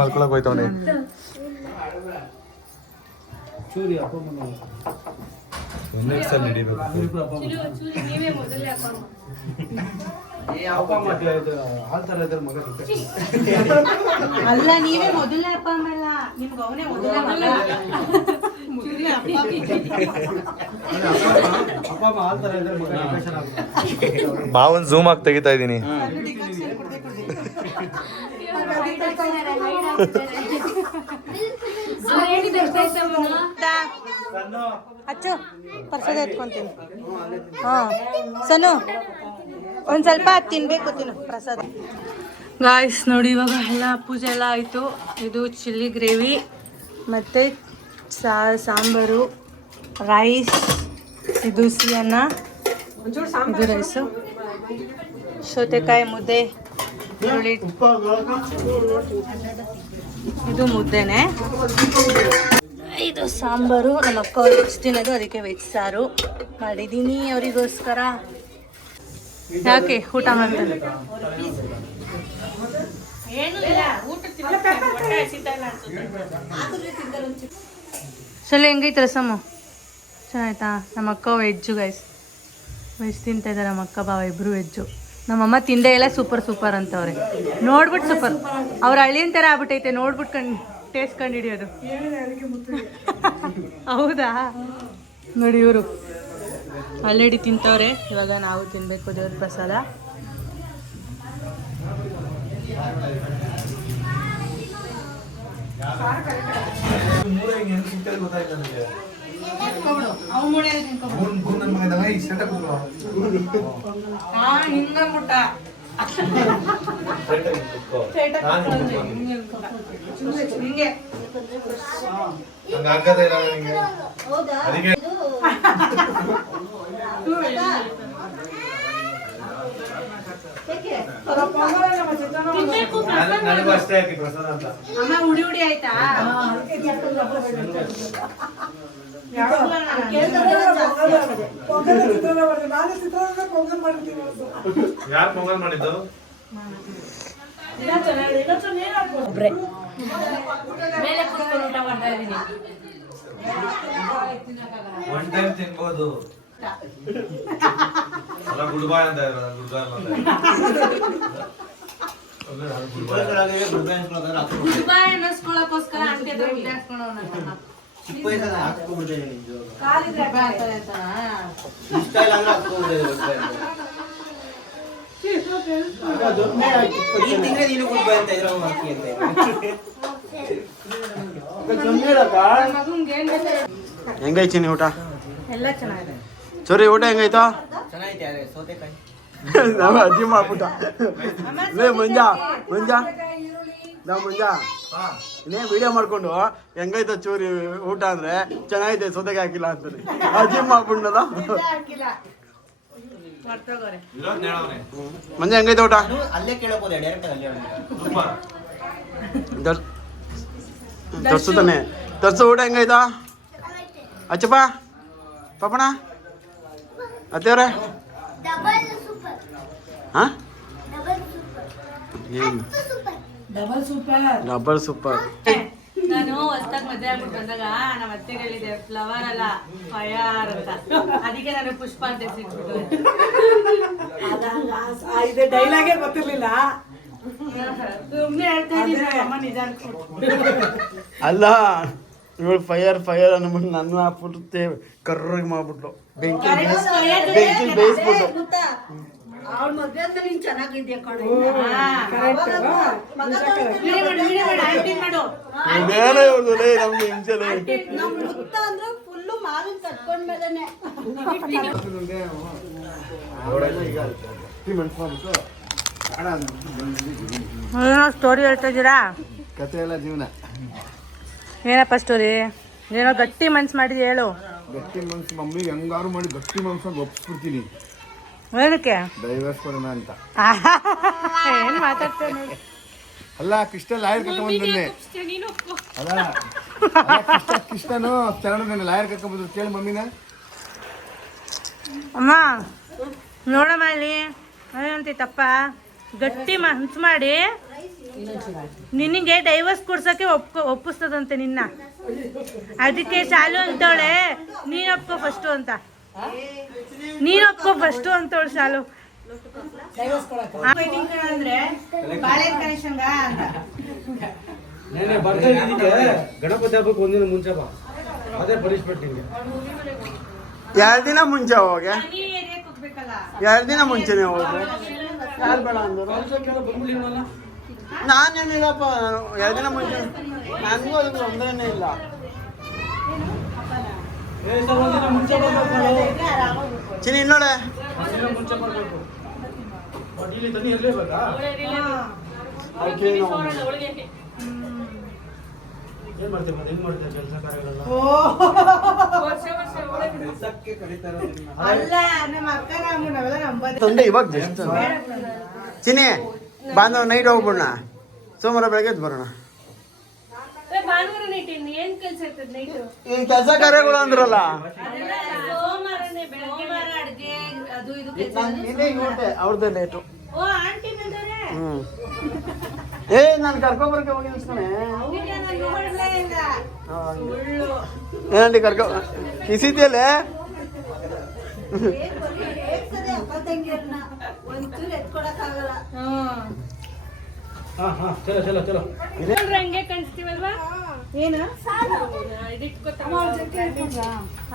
ಮಲ್ಕೊಳಕ್ ಹೋಯ್ತವನೆ. ಅಲ್ಲ ನೀವೇ ಮೊದಲನೇ ಅಪ್ಪ ಅಮ್ಮ ಅಲ್ಲ, ನಿಮ್ಗೆ ಅವನೇ ಮೊದಲನೇ ಮಾವನ್ ಝೂಮ್ ಆಗಿ ತೆಗಿತಾ ಇದೀನಿ. ಅಚ್ಚು ಪ್ರಸಾದ ಎತ್ಕೊಂತೀನಿ. ಹಾಂ ಸನು ಒಂದು ಸ್ವಲ್ಪ ತಿನ್ಬೇಕು, ತಿನ್ನು ಪ್ರಸಾದ. ಗಾಯ್ಸ್ ನೋಡಿ, ಇವಾಗ ಎಲ್ಲ ಪೂಜೆ ಎಲ್ಲ ಆಯಿತು. ಇದು ಚಿಲ್ಲಿ ಗ್ರೇವಿ ಮತ್ತು ಸಾಂಬಾರು, ರೈಸ್, ಇದು ಸಿಹಿಯನ್ನ, ಇದು ರೈಸು, ಸೌತೆಕಾಯಿ ಮುದ್ದೆ, ಈರುಳ್ಳಿ, ಇದು ಮುದ್ದೆನೆ, ಇದು ಸಾಂಬಾರು. ನಮ್ಮ ಅಕ್ಕ ವೆಜ್ ತಿನ್ನೋದು, ಅದಕ್ಕೆ ವೆಜ್ ಸಾರು ಮಾಡಿದ್ದೀನಿ ಅವರಿಗೋಸ್ಕರ. ಯಾಕೆ ಊಟ ಮಾಡ್ತಾರೆ? ಸಲ ಹೆಂಗೈತೆ ರಸಮ್ಮು? ಚೆನ್ನಾಯ್ತಾ? ನಮ್ಮ ಅಕ್ಕ ವೆಜ್ಜು ಗೈಸ್, ವೆಜ್ ತಿಂತಾ ಇದ್ದಾರೆ ನಮ್ಮ ಅಕ್ಕ ಬಾವ ಇಬ್ಬರು ವೆಜ್ಜು. ನಮ್ಮಮ್ಮ ತಿಂದೇ ಇಲ್ಲ, ಸೂಪರ್ ಅಂತವ್ರೆ. ನೋಡ್ಬಿಟ್ಟು ಸೂಪರ್, ಅವ್ರ ಹಳ್ಳಿನ ಥರ ಆಗ್ಬಿಟ್ಟೈತೆ ನೋಡ್ಬಿಟ್ಟು ಟೇಸ್ಟ್ ಕಂಡು ಹಿಡಿಯೋದು. ಹೌದಾ? ನೋಡಿ ಇವರು ಆಲ್ರೆಡಿ ತಿಂತವ್ರೆ, ಇವಾಗ ನಾವು ತಿನ್ನಬೇಕು ದೇವ್ರ ಪ್ರಸಾದ. ನನಗೂ ಅಷ್ಟೇ ಹಾಕಿ ಪ್ರಸಾದ ಅಂತ. ಅಮ್ಮ ಉಡಿ ಉಡಿ ಆಯ್ತಾ? ಯಾರು ಪೊಂಗಲ್ ಮಾಡಿದ್ದು? ಒನ್ ಟೈಮ್ ತಿನ್ಬೋದು. ಅಲ್ಲ ಗುಡ್ಬಾಯ್ ಅಂತ ಗುಡ್ಬಾಯ್ ಅನ್ನಿಸ್ಕೊಳ್ಳೋಕೋಸ್ಕರ ಅಂಟಿ ಹೆಂಗೈತಿ ಊಟ? ಎಲ್ಲ ಚೆನ್ನಾಗಿದೆ. ಸರಿ, ಊಟ ಹೆಂಗಾಯ್ತು? ಚೆನ್ನಾಗಿದೆ. ಸೌತೆಕಾಯಿ ಅಜ್ಜಿ ಮಾಡ್ಬಿಟ್ಟ. ಮುಂಜಾ ಇನ್ನೇ ವಿಡಿಯೋ ಮಾಡ್ಕೊಂಡು ಹೆಂಗೈತ ಚೂರಿ ಊಟ ಅಂದ್ರೆ ಚೆನ್ನಾಗಿದೆ, ಸೌತೆಕಾಯಿ ಹಾಕಿಲ್ಲ ಅಂತಾನೆ ಅಜ್ಜಿ ಮಾಡ್ಬಿಟ್ಟದ. ಮಂಜ ಹೆಂಗೈತೆ ಊಟ? ಅಲ್ಲೇ ಕೇಳಬಹುದು, ಡೈರೆಕ್ಟ್ ಅಲ್ಲೇ ತರ್ಸು ತಾನೆ, ತರ್ಸು. ಊಟ ಹೆಂಗಾಯ್ತಾ ಅಚ್ಚಪ್ಪ, ಪಾಪಣ, ಅತ್ತೆಯವ್ರೆ? ಹಾಂ, ಏನು ಡಬಲ್ ಸೂಪರ್. ನಾನು ಹೊಸ್ದಾಗಿ ಮದುವೆ ಆಗ್ಬಿಟ್ಟು ಬಂದಾಗ ನಮ್ಮ ಅತ್ತೆಗೆ ಹೇಳಿದೆ ಫ್ಲವರ್ ಅಲ್ಲ ಫಯರ್ ಅಂತ, ಅದಕ್ಕೆ ನಾನು ಪುಷ್ಪ ಅಂತ ಹೆಸರಿಟ್ಬಿಟ್ಟು. ಇದು ಡೈಲಾಗೇ ಗೊತ್ತಿರ್ಲಿಲ್ಲ. ಸುಮ್ಮನೆ ಹೇಳ್ತಾ ಇದ್ದೀನಿ ಅಮ್ಮ, ನಿಜ ಅನ್ಕೊಂಡು. ಅಲ್ಲ, ಇವಳು ಫೈರ್ ಅಂದ್ಬಿಟ್ಟು ನನ್ನ ಹಾಕ್ಬಿಟ್ಟು ಕರ್ರಗೆ ಮಾಡ್ಬಿಟ್ಲು, ಬೆಂಕಿ ಬೇಯಿಸ್ಬಿಟ್ಟು. ಅವ್ಳ ಮದ್ವೆ ಅಂತ ನೀನ್ ಚೆನ್ನಾಗಿದ್ಯಾ ಕಣೋ. ಇದೇನೇ ಇವ್ರದ್ದು ನಮ್ಗೆ ಹಿಂಸೆಲೆ. ನಮ್ ಮುತ್ತ ಅಂದ್ರೆ ಫುಲ್ಲು ಮಾವಿನ ಕಟ್ಕೊಂಡ್ಮೇಲೆನೆ. ಏನೋ ಸ್ಟೋರಿ ಹೇಳ್ತಾ ಇದ್ದೀರಾ? ಕತೆ ಎಲ್ಲ ಜೀವನ. ಏನಪ್ಪ ಸ್ಟೋರಿ? ಏನೋ ಗಟ್ಟಿ ಮನ್ಸು ಮಾಡಿದ್ಯ ಹೇಳು. ಗಟ್ಟಿ ಮನ್ಸು ಮಮ್ಮಿಗೆ ಹೆಂಗಾರು ಮಾಡಿ ಗಟ್ಟಿ ಮನ್ಸು ಒಪ್ಪಿಸ್ಬಿಡ್ತೀನಿ. ಏನಕ್ಕೆ? ಡೈವರ್ಸ್ ಕೊಡೋಣ ಅಂತ. ಏನು ಮಾತಾಡ್ತೇವೆ ನೋಡಿ. ಅಲ್ಲ ಕೃಷ್ಣ ಲಾಯರ್ ಕರ್ಕೊಂಡ್ಬಂದನ್ನೇ. ಅಲ್ಲ ಕೃಷ್ಣನು ಚರಣನ ಲಾಯರ್ ಕರ್ಕೊಂಡ್ಬಂದ್ರು. ಕೇಳಿ ಮಮ್ಮಿನ. ಅಮ್ಮ ನೋಡಮ್ಮ ಇಲ್ಲಿ ಏನಂತೈತಪ್ಪ, ಗಟ್ಟಿ ಮನ್ಸು ಮಾಡಿ ನಿನಗೆ ಡೈವರ್ಸ್ ಕೊಡ್ಸೋಕ್ಕೆ ಒಪ್ಪಿಸ್ತದಂತೆ ನಿನ್ನ. ಅದಕ್ಕೆ ಚಾಲು ಅಂತವಳೆ, ನೀನು ಒಪ್ಕೋ ಫಸ್ಟು ಅಂತ. ನೀನು ಒಪ್ಕೋ ಫಸ್ಟು ಅಂತವಳು ಶಾಲು. ಗಣಪತಿ ಹಬ್ಬಕ್ಕೆ ಒಂದಿನ ಮುಂಚೆ ಬಾ, ಅದೇ ಪನಿಷ್ಮೆಂಟ್ ನಿಂಗೆ. 2 ದಿನ ಮುಂಚೆ ಹೋಗಿ, 2 ದಿನ ಮುಂಚೆನೆ ಹೋಗಿ. ಯಾರು ಬೇಡ ಅಂದರು? ನಾನೇನಿಲ್ಲಪ್ಪ, 2 ದಿನ ಮುಂಚೆ. ನನಗೂ ಅದಕ್ಕೆ ತೊಂದರೆನೇ ಇಲ್ಲ. ಚಿನಿ ಇನ್ನೋಳೆ ಏನ್ ಮಾಡ್ತೀವಿ ಹೆಂಗ್ ಮಾಡ್ತೀವಿ ಕೆಲಸ ಕಾರ್ಯಗಳೆಲ್ಲ? ತಂದೆ ಇವಾಗ ಜಸ್ಟ್ ಚಿನಿ ಬಾಂಧವ ನೈಟ್ ಹೋಗ್ಬಿಡೋಣ, ಸೋಮವಾರ ಬೆಳಗ್ಗೆ ಎದ್ದು ಬರೋಣ. ಈ ಕೆಲಸ ಕಾರ್ಯಗಳು ಅಂದ್ರಲ್ಲ, ಅವ್ರದ್ದೇ ಲೇಟು. ಏ ನಾನು ಕರ್ಕೊಬರಕ್ಕೆ ಹೋಗಿ ಅನ್ಸ್ಕೊಣೆ. ಏನಂಡಿ ಕರ್ಕೊ ಕಿಸಿದ್ಯಲ್ಲೇ?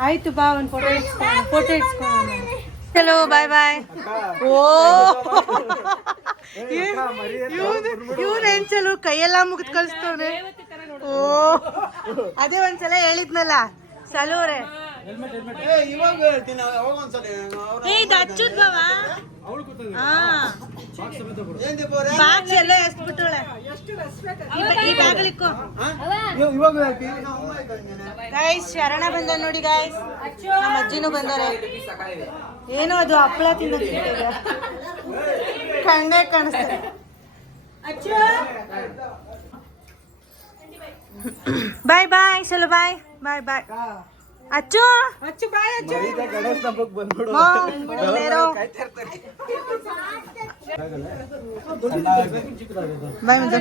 ಆಯ್ತು ಬಾ, ಒಂದು ಫೋಟೋ ಇಟ್ಸ್ಕೊಂಡು. ಚಲೋ ಬಾಯ್ ಬಾಯ್. ಓ ಇವ್ನೇನ್ ಚಲೋ ಕೈಯೆಲ್ಲ ಮುಗಿದ್ ಕಳಿಸ್ತವ್ರೆ. ಓ ಅದೇ ಒಂದ್ಸಲ ಹೇಳಿದ್ನಲ್ಲ ಸಲೂರೆ. ಇವಾಗ ಹೇಳ್ತೀನಿ, ಅವಾಗ ಒಂದ್ಸಲ ಇದು ಹಚ್ಚುದ್ ಬಾವ. ಬಾಕ್ಸ್ ಎಲ್ಲ ಎಸ್ಬಿಟ್ಟಳೆ. ಈ ಬ್ಯಾಗಲಿಕ್ಕೋ ಗೈಸ್. ಶರಣ ಬಂದ ನೋಡಿ ಗೈಸ್, ನಮ್ಮ ಅಜ್ಜಿನೂ ಬಂದವ್ರೆ. ಏನೋ ಅದು ಹಪ್ಪಳ ತಿನ್ನೋದು ಕಣ್ಣೇ ಕಾಣಿಸ್ತಾರೆ. ಬಾಯ್ ಬಾಯ್ ಚಲೋ ಬಾಯ್ ಬಾಯ್ ಬಾಯ್. ಅಚ್ಚು ಅಚ್ಚು ಬಾಯ್ ಅಚ್ಚು. ಗಣೇಶ್ ಹಬ್ಬಕ್ಕೆ ಬಂದ್ಬಿಡು. ಬಾಯ್ ಮುಂದೆ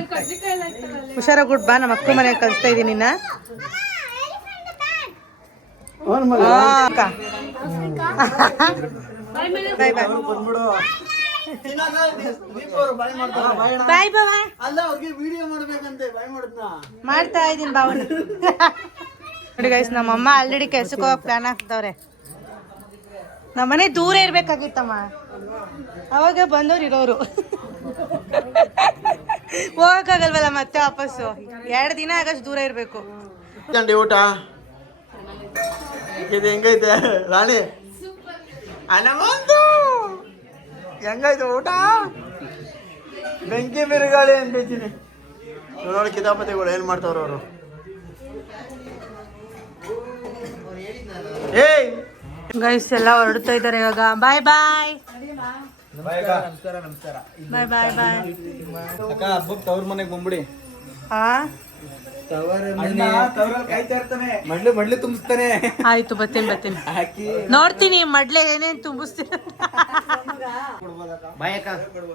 ಹುಷಾರಾಗ್ಬಿಟ್ಟು ಬಾ. ನಮ್ಮ ಅಕ್ಕ ಮನೆಗೆ ಕಳಿಸ್ತಾ ಇದ್ದೀನಿ ನಿನ್ನ. ಬಾಯ್ ಬಾಯ್ ಬಂದ್ಬಿಡು. ಬಾಯ್ ಬಾಯ್. ಅಲ್ಲ ಅವ್ರಿಗೆ ವಿಡಿಯೋ ಮಾಡ್ಬೇಕಂತೆ ಬಾಯ್ ಮಾಡಿದ್ನ ಮಾಡ್ತಾ ಇದೀನಿ ಬಾವನಿ. ನೋಡಿ ಗೈಸ್, ನಮ್ಮಮ್ಮ ಆಲ್ರೆಡಿ ಕೆಲ್ಸಕ್ಕೆ ಹೋಗಕ್ಕೆ ಪ್ಲಾನ್ ಹಾಕ್ತವ್ರೆ. ನಮ್ಮನೆ ದೂರ ಇರ್ಬೇಕಾಗಿತ್ತಮ್ಮ, ಅವಾಗ ಬಂದವ್ರು ಇರೋರು. ಹೋಗಕ್ಕಾಗಲ್ವಲ್ಲ ಮತ್ತೆ ವಾಪಸ್ಸು. 2 ದಿನ ಆಗಷ್ಟು ದೂರ ಇರಬೇಕು. ಊಟ ಇದು ಹೆಂಗೈತೆ ರಾಣಿ? ಹೆಂಗಾಯ್ತು ಊಟ? ಬೆಂಕಿ ಬಿರುಗಾಳಿ ಅಂತೀನಿ ನೋಡಿ. ಕಿತಾಪತಿಗಳು ಏನ್ ಮಾಡ್ತಾವ್ರ ಅವರು? ಏಯ್ ಗೈಸ್ ಎಲ್ಲ ಹೊರಡ್ತಾ ಇದಾರೆ ಇವಾಗ. ಬಾಯ್ ಬಾಯ್ ನಮಸ್ಕಾರ ನಮಸ್ಕಾರ. ಬಾಯ್ ಬಾಯ್ ಬಾಯ್. ಅಕ್ಕ ಹಬ್ಬಕ್ಕೆ ತವ್ರ ಮನೆಗೆ ಬಂದ್ಬಿಡಿ. ಹಾ ಮಡ್ಲಿ ತುಂಬಿಸ್ತಾನೆ. ಆಯ್ತು ಬರ್ತೀನಿ. ನೋಡ್ತೀನಿ ಮಡ್ಲೆ ಏನೇನ್ ತುಂಬಿಸ್ತೀನಿ.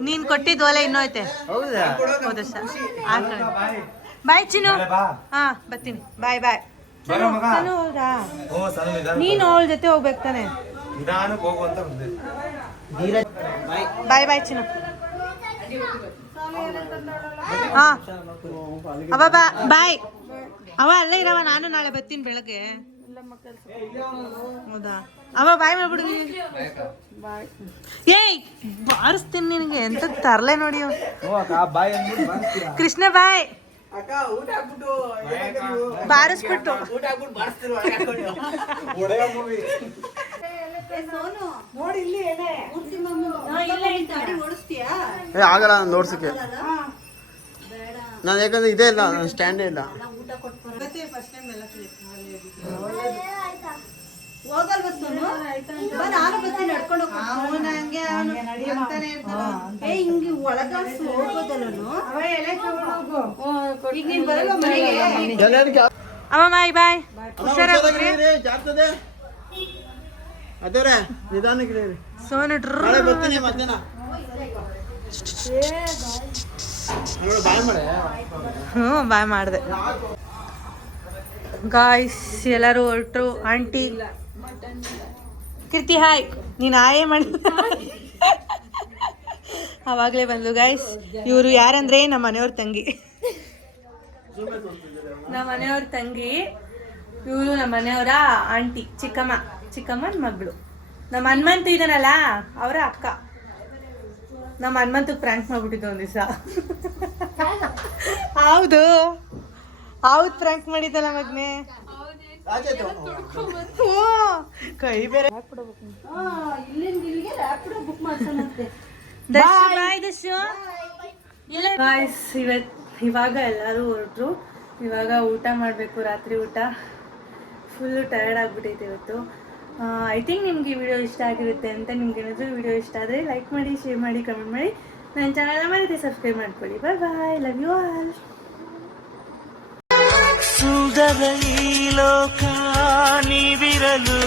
ನೀನ್ ಕೊಟ್ಟಿದ್ ಒಲೆ ಇನ್ನೂ ಐತೆ. ಹೌದಾ ಸರ್? ಬಾಯ್ ಚಿನ್ನು. ಹಾ ಬರ್ತೀನಿ. ಬಾಯ್ ಬಾಯ್. ಹೌದಾ? ನೀನು ಅವಳ ಜೊತೆ ಹೋಗ್ಬೇಕು ತಾನೆ? ಬಾಯ್ ಬಾಯ್ ಚಿನ್ನು. ಹಾ ಅವ ಬಾಯ್. ಅವ ಅಲ್ಲೇ ಇರವ, ನಾನು ನಾಳೆ ಬರ್ತೀನಿ ಬೆಳಗ್ಗೆ. ಹೌದಾ? ಅವ ಬಾಯ್ ಮಾಡ್ಬಿಡು. ಏಯ್ ಬಾರಿಸ್ತೀನಿ ನಿನಗೆ. ಎಂತ ತರ್ಲೆ ನೋಡಿ. ಕೃಷ್ಣ ಬಾಯ್. ಬಾರಿಸ್ಬಿಟ್ಟು ಸೋನು ನೋಡಿ ಇಲ್ಲಿ ಏನೇ ಮೂರ್ತಿ ಮಾಮು ಗಾಡಿ ಓಡಿಸ್ತೀಯಾ? ಆಗಲ್ಲ ನಾನು ಓಡ್ಸಕ್ಕೆ. ಬೇಡ, ನಾನು ಯಾಕಂದ್ರೆ ಇದೇ ಇಲ್ಲ, ನನ್ನ ಸ್ಟ್ಯಾಂಡೇ ಇಲ್ಲ. ಊಟ ಕೊಟ್ಬರ ಹೋಗಲ್ವ ಸೋನು? ಬಾ, ನಾನು ಬರ್ತೀನಿ ನಡ್ಕೊಂಡು ಹಿಂಗೆ ಒಳಗಾಡ್ಸಿ ಹೋಗೋದಲ್ಲನು. ಈಗ ನೀನ್ ಬರಲ್ವ ಮನೆಗೆ? ಅಮ್ಮ ಬಾಯ್ ಬಾಯ್. ಜಾಗ್ತದೆ ಅದೇವ್ರೆ, ನಿಧಾನಕ್ಕೆ ಸೋನು ನಾಳೆ ಬರ್ತೀನಿ ಮಧ್ಯಾಹ್ನ. ಬಾಯ್ ಮಾಡೆ. ಹ್ಞೂ ಬಾಯ್ ಮಾಡಿದೆ. ಗಾಯ್ಸ್ ಎಲ್ಲರೂ ಹೊರಟರು. ಆಂಟಿ ಕೀರ್ತಿ ಹಾಯ್. ನೀನು ಆಯೇ ಮಾಡಿ ಆವಾಗಲೇ ಬಂದು. ಗಾಯ್ಸ್ ಇವರು ಯಾರಂದ್ರೆ ನಮ್ಮ ಮನೆಯವ್ರ ತಂಗಿ. ನಮ್ಮ ಮನೆಯವ್ರ ತಂಗಿ ಇವರು, ನಮ್ಮ ಮನೆಯವರ ಆಂಟಿ, ಚಿಕ್ಕಮ್ಮನ ಮಗಳು. ನಮ್ಮ ಹನುಮಂತು ಇದಾನಲ್ಲ ಅವರ ಅಕ್ಕ. ನಮ್ಮ ಹನುಮಂತು ಪ್ರ್ಯಾಂಕ್ ಮಾಡ್ಬಿಟ್ಟಿದ್ದು ಒಂದು ದಿವಸ. ಹೌದು ಪ್ರ್ಯಾಂಕ್ ಮಾಡಿದ್ದಲ್ಲ ಮಗ್ನೆ. ಕೈ ಬೇರೆ ಇಲ್ಲಿಂದ ಇಲ್ಲಿಗೆ ರ್ಯಾಪಿಡೋ ಬುಕ್ ಮಾಡ್ತಾನಂತೆ. ಇವಾಗ ಎಲ್ಲರೂ ಹೊರಟ್ರು. ಇವಾಗ ಊಟ ಮಾಡಬೇಕು, ರಾತ್ರಿ ಊಟ. ಫುಲ್ಲು ಟಯರ್ಡ್ ಆಗಿಬಿಟ್ಟೈತೆ ಇವತ್ತು. ಐ ಥಿಂಕ್ ನಿಮ್ಗೆ ಈ ವಿಡಿಯೋ ಇಷ್ಟ ಆಗಿರುತ್ತೆ ಅಂತ. ನಿಮ್ಗೆ ಏನಾದರೂ ವಿಡಿಯೋ ಇಷ್ಟ ಆದರೆ ಲೈಕ್ ಮಾಡಿ, ಶೇರ್ ಮಾಡಿ, ಕಮೆಂಟ್ ಮಾಡಿ. ನನ್ನ ಚಾನಲ್ನ ಮಾಡಿದ್ರೆ ಸಬ್ಸ್ಕ್ರೈಬ್ ಮಾಡ್ಕೊಳ್ಳಿ. ಬಾಯ್ ಬಾಯ್, ಲವ್ ಯು ಆಲ್. ಸುಂದರ ಈ ಲೋಕ ನೀವಿರಲು